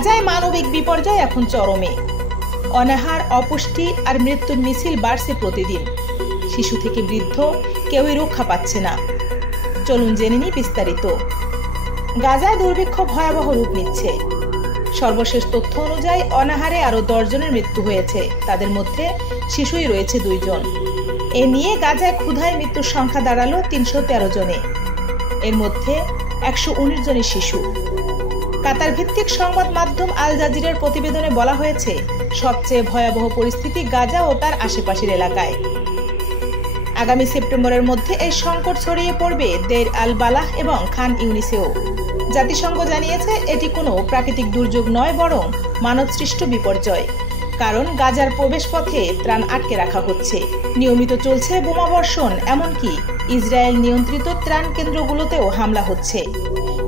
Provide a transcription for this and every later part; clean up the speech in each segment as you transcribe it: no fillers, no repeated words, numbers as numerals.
গাজায় মানবিক বিপর্যয় এখন চরমে। অনাহার, অপুষ্টি আর মৃত্যুর মিছিল বাড়ছে প্রতিদিন। শিশু থেকে বৃদ্ধ কেউই রক্ষা পাচ্ছে না। চলুন জেনে নিই বিস্তারিত। গাজায় দুর্ভিক্ষ ভয়াবহ রূপ নিচ্ছে। সর্বশেষ তথ্য অনুযায়ী অনাহারে আরও 10 জনের মৃত্যু হয়েছে। তাদের মধ্যে শিশুই রয়েছে 2 জন। এ নিয়ে গাজায় ক্ষুধায় মৃত্যুর সংখ্যা দাঁড়ালো 313 জনে। এর মধ্যে 119 জনই শিশু। কাতার ভিত্তিক সংবাদ মাধ্যম আল জাজিরার প্রতিবেদনে বলা হয়েছে, সবচেয়ে ভয়াবহ পরিস্থিতি গাজা ও তার আশেপাশের এলাকায়। আগামী সেপ্টেম্বরের মধ্যে এই সংকট ছড়িয়ে পড়বে দেইর আল বালাহ এবং খান ইউনিসেও। জাতিসংঘ জানিয়েছে এটি কোনো প্রাকৃতিক দুর্যোগ নয়, বরং মানবসৃষ্ট বিপর্যয়। কারণ গাজার প্রবেশপথে ত্রাণ আটকে রাখা হচ্ছে, নিয়মিত চলছে বোমাবর্ষণ, এমনকি ইসরায়েল নিয়ন্ত্রিত ত্রাণ কেন্দ্রগুলোতেও হামলা হচ্ছে।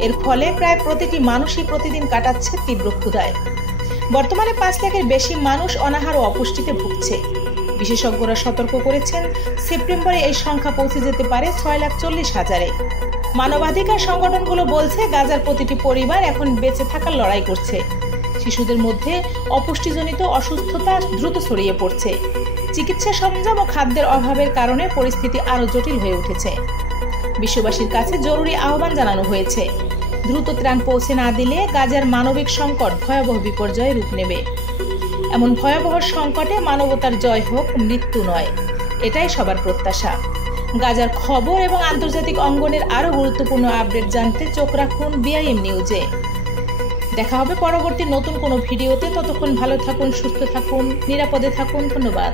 এর ফলে প্রায় প্রতিটি মানুষই প্রতিদিন কাটাচ্ছে তীব্র ক্ষুধায়। বর্তমানে 5 লাখের বেশি মানুষ অনাহার ও অপুষ্টিতে ভুগছে। বিশেষজ্ঞরা সতর্ক করেছেন, সেপ্টেম্বরে এই সংখ্যা পৌঁছে যেতে পারে 6,40,000-এ। মানবাধিকার সংগঠনগুলো বলছে, গাজার প্রতিটি পরিবার এখন বেঁচে থাকার লড়াই করছে। শিশুদের মধ্যে অপুষ্টিজনিত অসুস্থতা দ্রুত ছড়িয়ে পড়ছে। চিকিৎসা সরঞ্জাম ও খাদ্যের অভাবের কারণে পরিস্থিতি আরও জটিল হয়ে উঠেছে। বিশ্ববাসীর কাছে জরুরি আহ্বান জানানো হয়েছে, দ্রুত ত্রাণ পৌঁছে না দিলে গাজার মানবিক সংকট ভয়াবহ বিপর্যয়ে রূপ নেবে। এমন ভয়াবহ সংকটে মানবতার জয় হোক, মৃত্যু নয়, এটাই সবার প্রত্যাশা। গাজার খবর এবং আন্তর্জাতিক অঙ্গনের আরও গুরুত্বপূর্ণ আপডেট জানতে চোখ রাখুন BIM নিউজে। দেখা হবে পরবর্তী নতুন কোনো ভিডিওতে। ততক্ষণ ভালো থাকুন, সুস্থ থাকুন, নিরাপদে থাকুন। ধন্যবাদ।